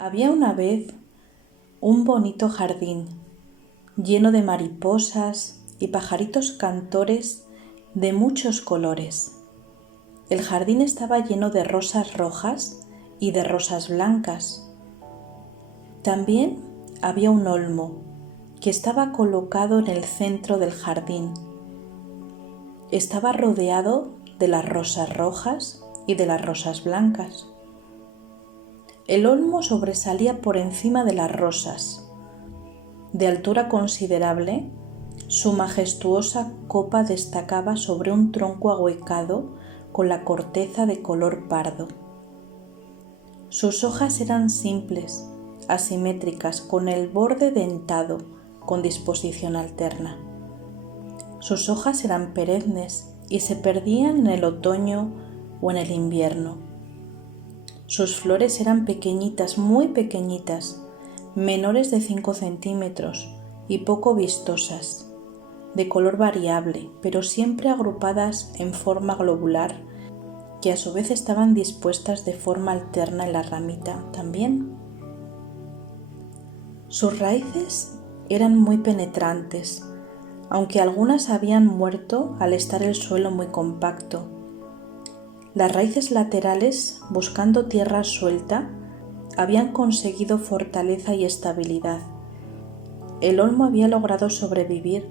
Había una vez un bonito jardín lleno de mariposas y pajaritos cantores de muchos colores. El jardín estaba lleno de rosas rojas y de rosas blancas. También había un olmo que estaba colocado en el centro del jardín. Estaba rodeado de las rosas rojas y de las rosas blancas. El olmo sobresalía por encima de las rosas. De altura considerable, su majestuosa copa destacaba sobre un tronco ahuecado con la corteza de color pardo. Sus hojas eran simples, asimétricas, con el borde dentado, con disposición alterna. Sus hojas eran perennes y se perdían en el otoño o en el invierno. Sus flores eran pequeñitas, muy pequeñitas, menores de 5 centímetros y poco vistosas, de color variable, pero siempre agrupadas en forma globular, que a su vez estaban dispuestas de forma alterna en la ramita también. Sus raíces eran muy penetrantes, aunque algunas habían muerto al estar el suelo muy compacto. Las raíces laterales, buscando tierra suelta, habían conseguido fortaleza y estabilidad. El olmo había logrado sobrevivir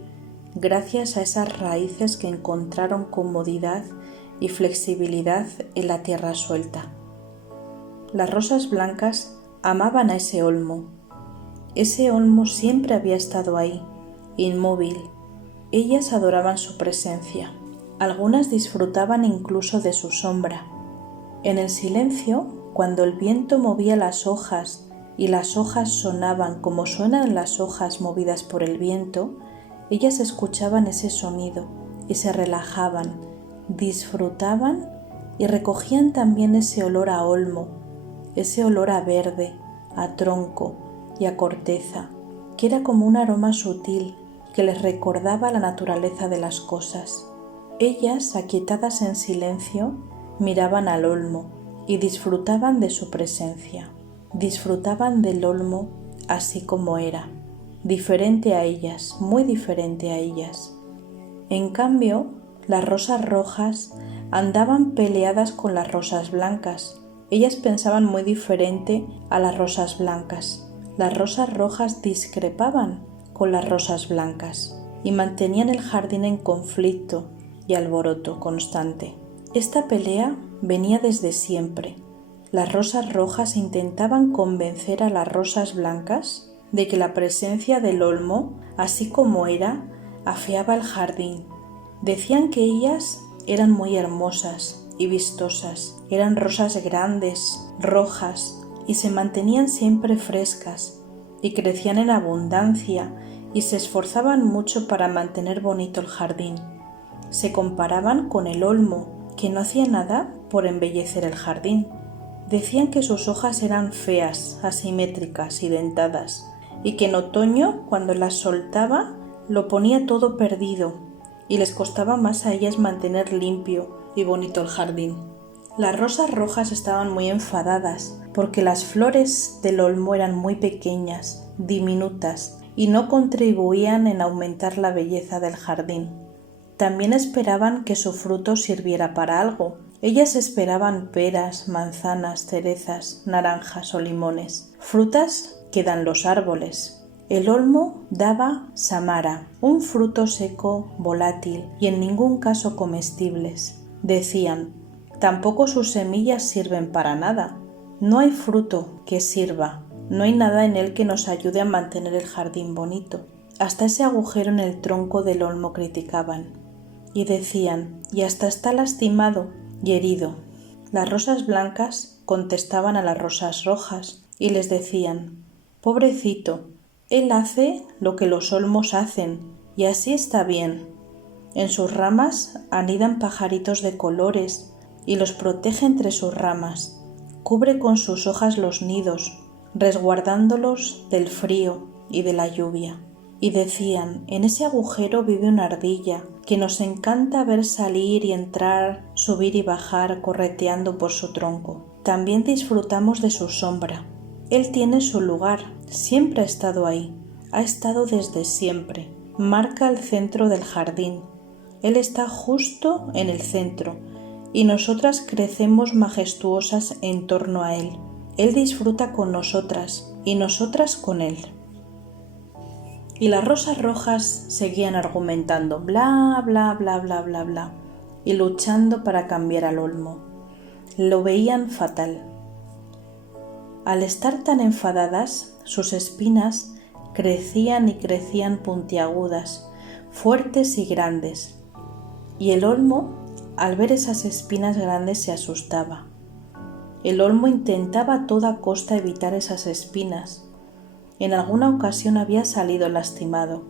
gracias a esas raíces que encontraron comodidad y flexibilidad en la tierra suelta. Las rosas blancas amaban a ese olmo. Ese olmo siempre había estado ahí, inmóvil. Ellas adoraban su presencia. Algunas disfrutaban incluso de su sombra. En el silencio, cuando el viento movía las hojas y las hojas sonaban como suenan las hojas movidas por el viento, ellas escuchaban ese sonido y se relajaban, disfrutaban y recogían también ese olor a olmo, ese olor a verde, a tronco y a corteza, que era como un aroma sutil que les recordaba la naturaleza de las cosas. Ellas, aquietadas en silencio, miraban al olmo y disfrutaban de su presencia. Disfrutaban del olmo así como era, diferente a ellas, muy diferente a ellas. En cambio, las rosas rojas andaban peleadas con las rosas blancas. Ellas pensaban muy diferente a las rosas blancas. Las rosas rojas discrepaban con las rosas blancas y mantenían el jardín en conflicto y alboroto constante. Esta pelea venía desde siempre. Las rosas rojas intentaban convencer a las rosas blancas de que la presencia del olmo, así como era, afeaba el jardín. Decían que ellas eran muy hermosas y vistosas, eran rosas grandes, rojas, y se mantenían siempre frescas, y crecían en abundancia, y se esforzaban mucho para mantener bonito el jardín. Se comparaban con el olmo, que no hacía nada por embellecer el jardín. Decían que sus hojas eran feas, asimétricas y dentadas, y que en otoño, cuando las soltaba, lo ponía todo perdido, y les costaba más a ellas mantener limpio y bonito el jardín. Las rosas rojas estaban muy enfadadas, porque las flores del olmo eran muy pequeñas, diminutas, y no contribuían en aumentar la belleza del jardín. También esperaban que su fruto sirviera para algo. Ellas esperaban peras, manzanas, cerezas, naranjas o limones, frutas que dan los árboles. El olmo daba samara, un fruto seco, volátil y en ningún caso comestibles. Decían, tampoco sus semillas sirven para nada. No hay fruto que sirva, no hay nada en él que nos ayude a mantener el jardín bonito. Hasta ese agujero en el tronco del olmo criticaban. Y decían, y hasta está lastimado y herido. Las rosas blancas contestaban a las rosas rojas y les decían, pobrecito, él hace lo que los olmos hacen y así está bien. En sus ramas anidan pajaritos de colores y los protege entre sus ramas. Cubre con sus hojas los nidos, resguardándolos del frío y de la lluvia. Y decían, en ese agujero vive una ardilla que nos encanta ver salir y entrar, subir y bajar correteando por su tronco. También disfrutamos de su sombra. Él tiene su lugar, siempre ha estado ahí, ha estado desde siempre. Marca el centro del jardín. Él está justo en el centro y nosotras crecemos majestuosas en torno a Él. Él disfruta con nosotras y nosotras con Él. Y las rosas rojas seguían argumentando, bla, bla, bla, bla, bla, bla, y luchando para cambiar al olmo. Lo veían fatal. Al estar tan enfadadas, sus espinas crecían y crecían puntiagudas, fuertes y grandes. Y el olmo, al ver esas espinas grandes, se asustaba. El olmo intentaba a toda costa evitar esas espinas. En alguna ocasión había salido lastimado.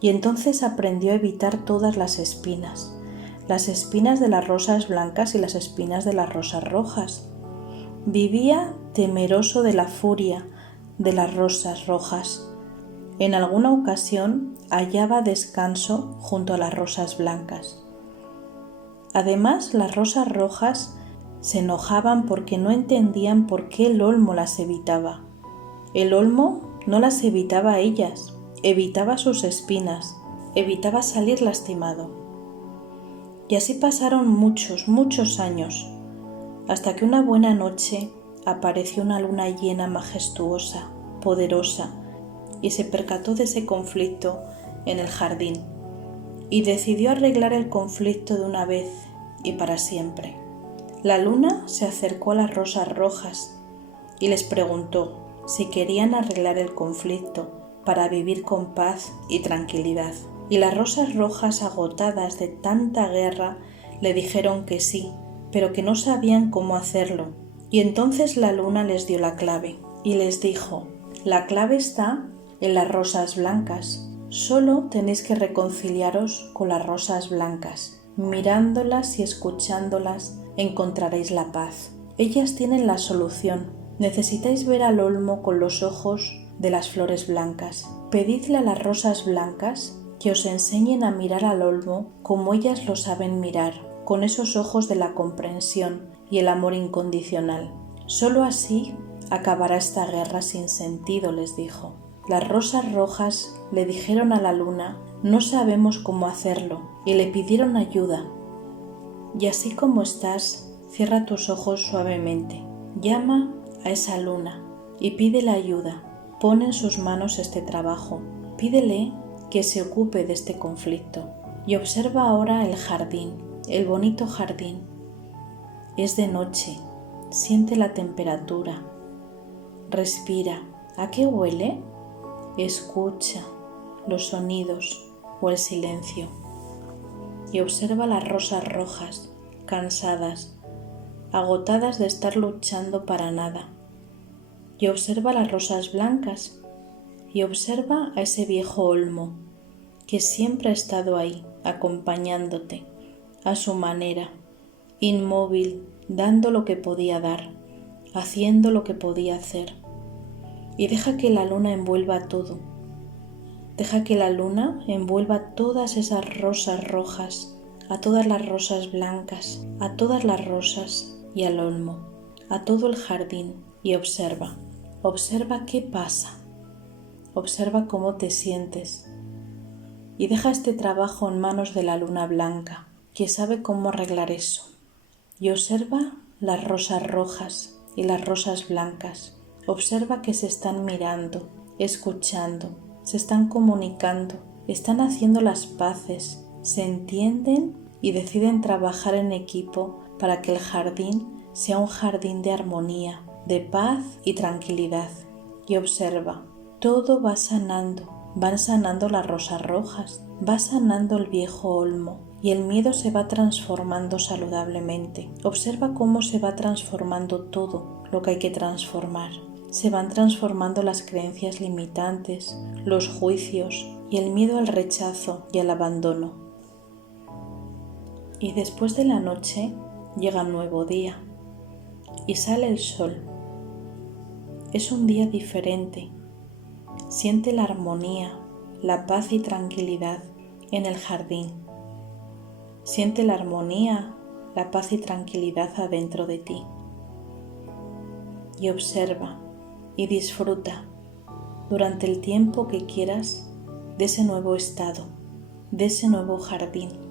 Y entonces aprendió a evitar todas las espinas de las rosas blancas y las espinas de las rosas rojas. Vivía temeroso de la furia de las rosas rojas. En alguna ocasión hallaba descanso junto a las rosas blancas. Además, las rosas rojas se enojaban porque no entendían por qué el olmo las evitaba. El olmo no las evitaba a ellas, evitaba sus espinas, evitaba salir lastimado. Y así pasaron muchos, muchos años, hasta que una buena noche apareció una luna llena majestuosa, poderosa, y se percató de ese conflicto en el jardín, y decidió arreglar el conflicto de una vez y para siempre. La luna se acercó a las rosas rojas y les preguntó si querían arreglar el conflicto para vivir con paz y tranquilidad. Y las rosas rojas, agotadas de tanta guerra, le dijeron que sí, pero que no sabían cómo hacerlo. Y entonces la luna les dio la clave y les dijo: la clave está en las rosas blancas. Solo tenéis que reconciliaros con las rosas blancas. Mirándolas y escuchándolas encontraréis la paz. Ellas tienen la solución. Necesitáis ver al olmo con los ojos de las flores blancas. Pedidle a las rosas blancas que os enseñen a mirar al olmo como ellas lo saben mirar, con esos ojos de la comprensión y el amor incondicional. Solo así acabará esta guerra sin sentido, les dijo. Las rosas rojas le dijeron a la luna: no sabemos cómo hacerlo, y le pidieron ayuda. Y así como estás, cierra tus ojos suavemente, llama a esa luna y pídele ayuda. Pon en sus manos este trabajo, pídele que se ocupe de este conflicto. Y observa ahora el jardín, el bonito jardín. Es de noche, siente la temperatura, respira. ¿A qué huele? Escucha los sonidos o el silencio. Y observa las rosas rojas, cansadas, agotadas de estar luchando para nada. Y observa las rosas blancas y observa a ese viejo olmo que siempre ha estado ahí, acompañándote a su manera, inmóvil, dando lo que podía dar, haciendo lo que podía hacer. Y deja que la luna envuelva todo. Deja que la luna envuelva todas esas rosas rojas, a todas las rosas blancas, a todas las rosas y al olmo, a todo el jardín, y observa. Observa qué pasa. Observa cómo te sientes. Y deja este trabajo en manos de la luna blanca, que sabe cómo arreglar eso. Y observa las rosas rojas y las rosas blancas. Observa que se están mirando, escuchando, se están comunicando, están haciendo las paces, se entienden y deciden trabajar en equipo para que el jardín sea un jardín de armonía, de paz y tranquilidad. Y observa, todo va sanando, van sanando las rosas rojas, va sanando el viejo olmo y el miedo se va transformando saludablemente. Observa cómo se va transformando todo lo que hay que transformar. Se van transformando las creencias limitantes, los juicios y el miedo al rechazo y al abandono. Y después de la noche llega un nuevo día y sale el sol. Es un día diferente. Siente la armonía, la paz y tranquilidad en el jardín. Siente la armonía, la paz y tranquilidad adentro de ti. Y observa y disfruta durante el tiempo que quieras de ese nuevo estado, de ese nuevo jardín.